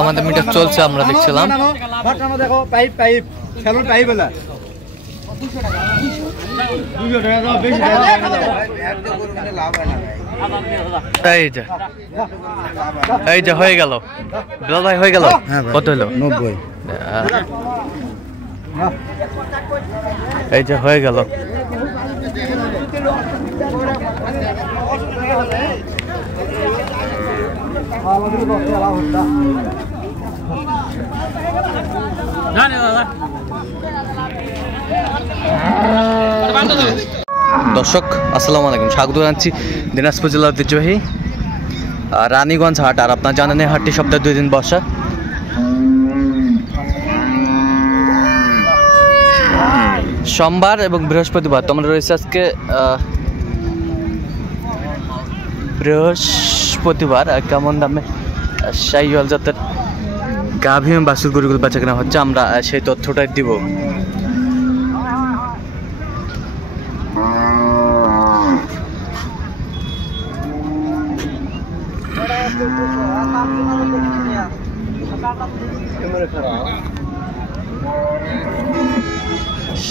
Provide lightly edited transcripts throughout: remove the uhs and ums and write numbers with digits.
আমাদের মিটার চলছে, আমরা দেখছিলাম। দেখো পাইপ পাইপ খেলুন পাইপ বেলা এই যে হয়ে গেল, বিলাল ভাই হয়ে গেল। কত হলো? 90। এই যে হয়ে গেল। দর্শক আসসালামু আলাইকুম, স্বাগত জানাচ্ছি দিনাজপুর জেলার ঐতিহ্যবাহী রানীগঞ্জ হাট। আর আপনার জানেন এই হাটটি সপ্তাহে 2 দিন বসা। সোমবার এবং বৃহস্পতিবার। তোমরা রয়েছে আজকে বৃহস্পতিবার। কেমন দামে শাহিওয়াল জাতের গাভী এবং বাছুর গরুগুলো বেচা কেনা হচ্ছে, আমরা সেই তথ্যটাই দিব।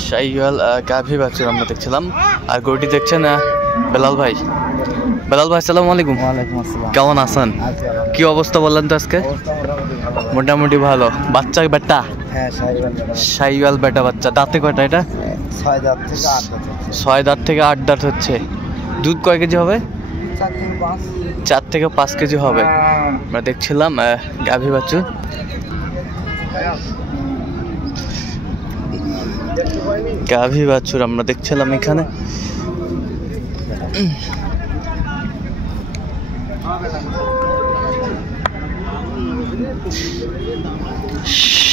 শাহিওয়াল গাভী বাছুর আমরা দেখছিলাম। আর গরুটি দেখছেন বেলাল ভাই। বেলাল ভাই আসসালামু আলাইকুম। কেমন আছেন? কি অবস্থা বললেন তো আজকে? মোটামুটি ভালো। বাচ্চা বেটা? শাহিওয়াল বেটা বাচ্চা। দাঁতে কয়টা এটা? 6 দাঁত থেকে 8 দাঁত হচ্ছে। দুধ কয় কেজি হবে? 4 থেকে 5 কেজি হবে। আমরা দেখছিলাম গাভী বাছুর। গাভী বাছুর আমরা দেখছিলাম এখানে।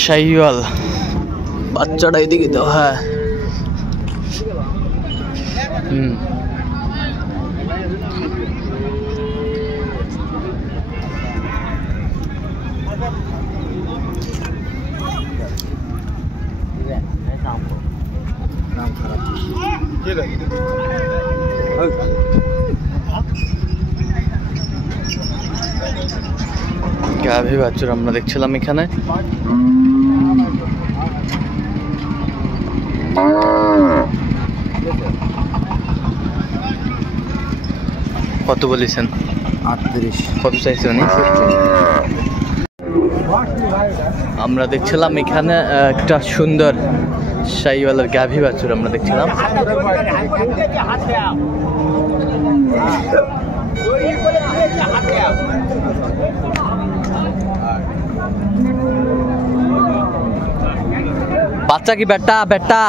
শাহিওয়াল বাচ্চাটা এদিকে তো। হ্যাঁ গাভী বাছুর আমরা দেখছিলাম এখানে। কত বলেছেন? 38। কত চাইছে উনি? আমরা দেখছিলাম এখানে একটা সুন্দর শাহিওয়ালের গাভী বাছুর আমরা দেখছিলাম। বাচ্চা কি বেটা? বেটা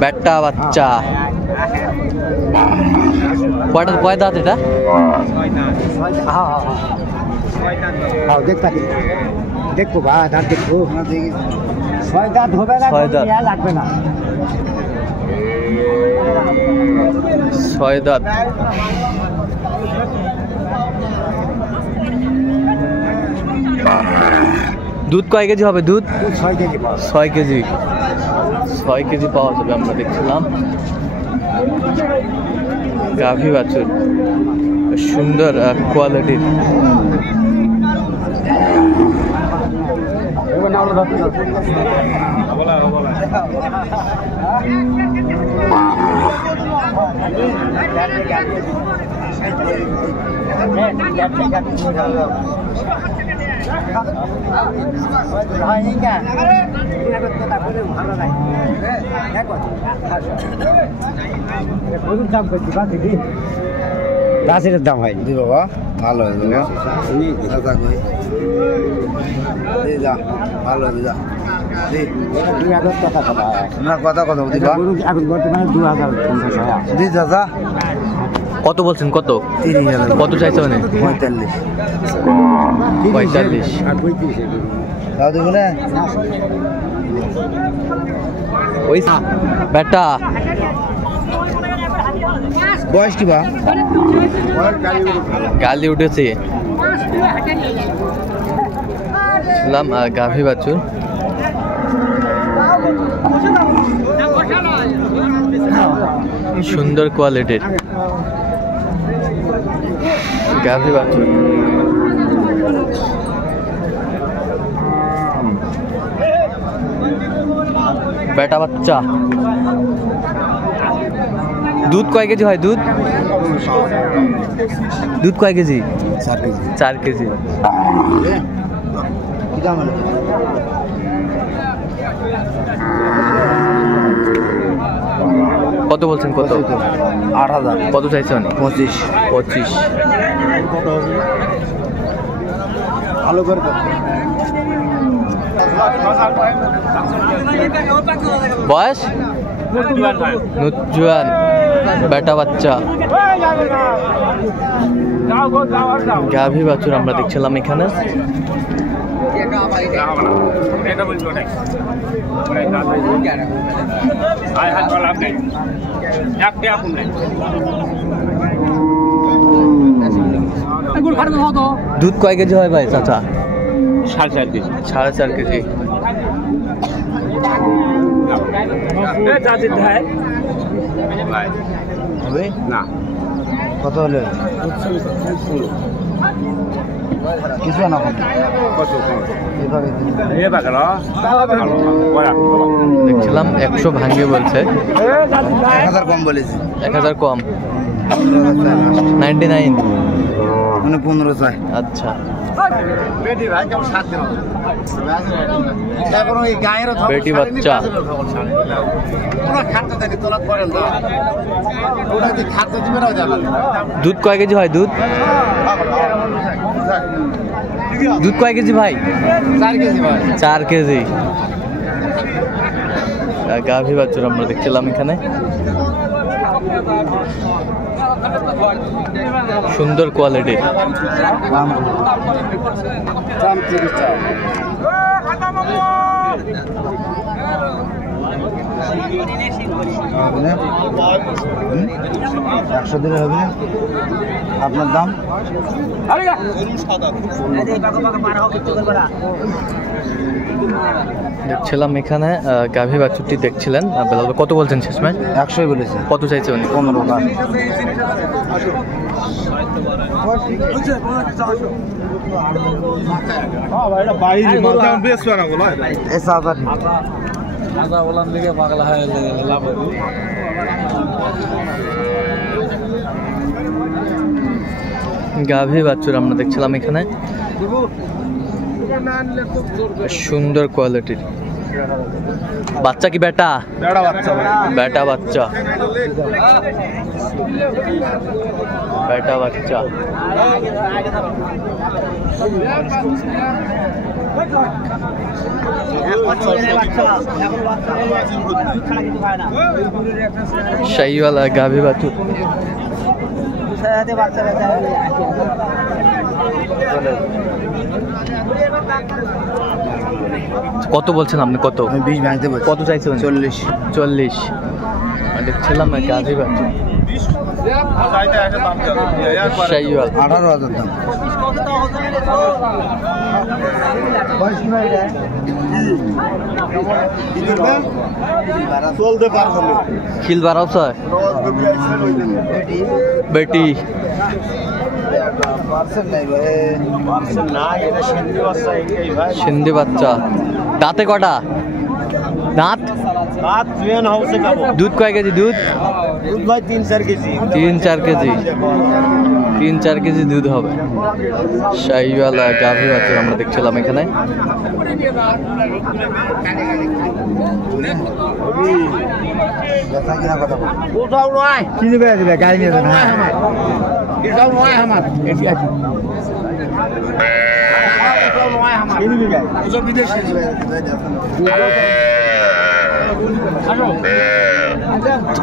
বেটা বাচ্চা। কয় দাঁত এটা? দেখো বা দাঁত দেখো। 6 দাঁত হবে না, 6 দাঁত লাগবে না। 6 দাঁত। দুধ কয় কেজি হবে? দুধ 6 কেজি। 6 কেজি। 6 কেজি পাওয়া যাবে আমরা দেখছিলাম। গাভী বাছুর সুন্দর কোয়ালিটির। গাছের দাম হয় দি বাবা, ভালো হয় বাবা। ভালো কথা কথা এখন বর্তমানে 2050 দি দাদা। কত বলছেন? কত? 30,000। কত চাইছে মানে? 45। 45 আর 35 দাও দেবো না। ওই বেটা বয়স কি বা? গালি উঠেছে। গাভী বাছুর সুন্দর কোয়ালিটির। গাভী বাছুর। বেটা বাচ্চা। দুধ কয় কেজি হয়? দুধ দুধ কয় কেজি? 4 কেজি। 4 কেজি। কি দাম হলো? কত বলছেন? কত? 8000। কত চাইছে? 25। 25। ভালো করে দাও। বয়স? নুজওয়ান বেটা বাচ্চা। গাভী বাছুর আমরা দেখছিলাম এখানে। দুধ কয় কেজি হয় ভাই চাচা? 4.5 কেজি। 4.5 কেজি। হবে না? কত হলো? কিছু না দেখছিলাম 100 ভাঙ্গে বলছে। 1000 কম বলেছে। 1000 কম। 99 মানে 15 চাই। আচ্ছা। বেটি ভাই কেমন 7 দিন হবে এখন ওই গায়ের বেটি বাচ্চা। পুরো খাদ্য থেকে তোলা করেন না ওটা কি খাদ্য দিবে না যাবে। দুধ কয় কেজি হয়? দুধ দুধ কয় কেজি ভাই? 4 কেজি ভাই। 4 কেজি। গাভী বাছুর আমরা দেখছিলাম এখানে। সুন্দর কোয়ালিটি। দাম 30 টাকা। 100 দিলে হবে না? আপনার দাম? দেখছিলাম এখানে গাভী বাছুরটি দেখছিলেন। বেলাল ভাই কত বলছেন শেষমেশ? 100 বলেছে। কত চাইছে উনি? 15 টাকা। গাভী বাছুর আমরা দেখছিলাম এখানে। সুন্দর কোয়ালিটির বাচ্চা। কি বেটা? বেটা বাচ্চা। বেটা বাচ্চা। শাহিওয়াল গাভী বাছুর। কত বলছেন আপনি? কত? 20 ভাঙতে বলছি। কত চাইছে? 40। 40। দেখছিলাম গাভী বাছুর। শাহিওয়াল। 18,000 দাম। চলতে পারবো খিল বাড়াও স্যার। বেটি সিন্ধি বাচ্চা। দাঁতে কটা? দাঁত? দুধ কয় কেজি? দুধ ভাই 3-4 কেজি। 3-4 কেজি। 3-4 কেজি দুধ হবে। শাহিওয়াল গাভী বাছুর আমরা দেখছিলাম এখানে। কি নেবে? গাড়ি নিয়ে যাবে।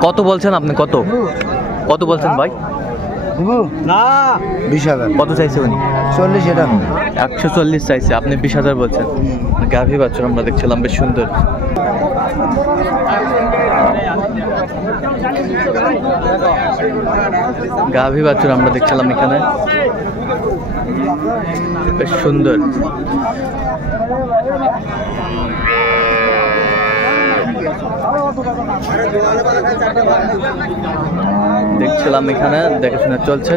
কত বলছেন আপনি? কত কত বলছেন ভাই? না 20,000। কত চাইছে উনি? 40। এটা 140 চাইছে, আপনি 20,000 বলছেন। গাভী বাছুর আমরা দেখছিলাম, বেশ সুন্দর। গাভী বাছুর আমরা দেখছিলাম এখানে, বেশ সুন্দর। দেখছিলাম এখানে দেখাশোনা চলছে।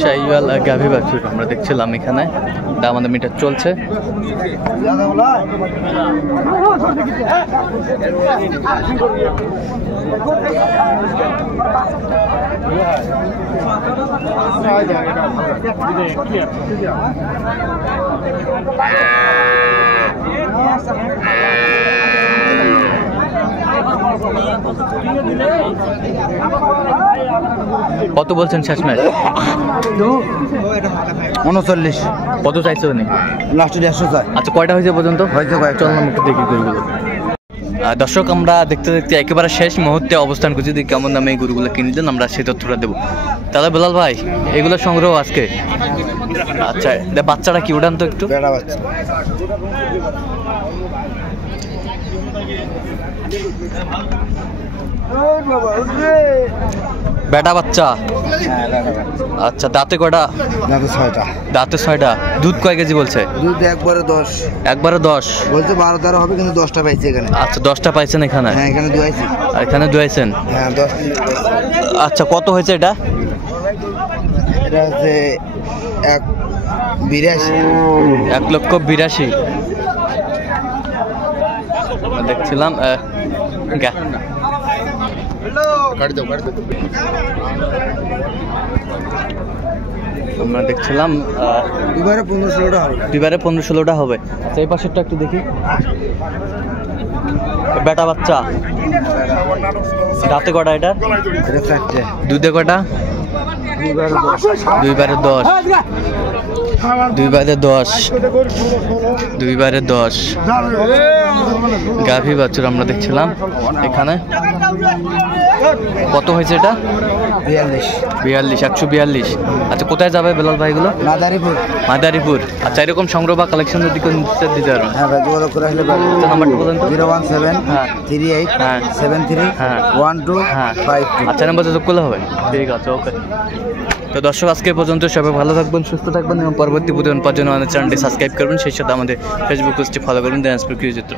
শাহিওয়াল গাভী বাছুর আমরা দেখছিলাম এখানে, দামাদামিটা চলছে। কত বলছেন শেষ ম্যাচ? 39। কত চাইছে উনি? লাস্টে 150 চাই। আচ্ছা, কয়টা হয়েছে পর্যন্ত? হয়তো চল না একটু দেখি গরুগুলো। দর্শক, আমরা দেখতে দেখতে একেবারে শেষ মুহূর্তে অবস্থান করছি। যদি কেমন দামে এই গরুগুলো কিনে দেন আমরা সেই তথ্যটা দেবো। তাহলে বেলাল ভাই, এগুলো সংগ্রহ আজকে? আচ্ছা, বাচ্চাটা কি উঠান তো একটু। বেড়া বাচ্চা। বেটা বাচ্চা। আচ্ছা, দাঁতে কয়টা? দাঁতে 6টা। দাঁতে 6টা। দুধ কয় কেজি বলছে? দুধ একবারে 10। একবারে 10 বলছে 12-13 হবে, কিন্তু 10টা পাইছে এখানে। আচ্ছা, 10টা পাইছেন এখানে? হ্যাঁ, এখানে দুয়াইছি। আর এখানে দুয়াইছেন? হ্যাঁ, 10। আচ্ছা, কত হয়েছে এটা? এটা হচ্ছে 1,82,000। 1,82,000 দেখছিলাম। আমরা দেখছিলাম দুবারে 15-16টা হবে। দুবারে 15-16টা হবে। আচ্ছা, এই পাশেরটা একটু দেখি। বেটা বাচ্চা। দাঁতে কটা এটা? এটা 4টে। দুধে কটা? দুইবারে 10। দুইবারে 10। দুইবারে 10 গাভী বাছুর আমরা দেখছিলাম এখানে। কত হয়েছে এটা? 42। 142। আচ্ছা, কোথায় যাবে বেলাল ভাইগুলো? মাদারীপুর। মাদারীপুর। আচ্ছা, এরকম সংগ্রহ বা কালেকশন যদি দিতে পারবেন? হ্যাঁ ভাই, যোগাযোগ করে আসলে নাম্বারটা বলেন তো। 01738731252। আচ্ছা, নাম্বার যোগ করলে হবে? ঠিক আছে, ওকে। তো দর্শক, আজকে পর্যন্ত সবাই ভালো থাকবেন, সুস্থ থাকবেন এবং পরবর্তী প্রতিদিন পাওয়ার জন্য আমাদের চ্যানেলটি সাবস্ক্রাইব করবেন। সেই সাথে আমাদের ফেসবুক পেজটি ফলো করবেন, দিনাজপুর কৃষি চিত্র।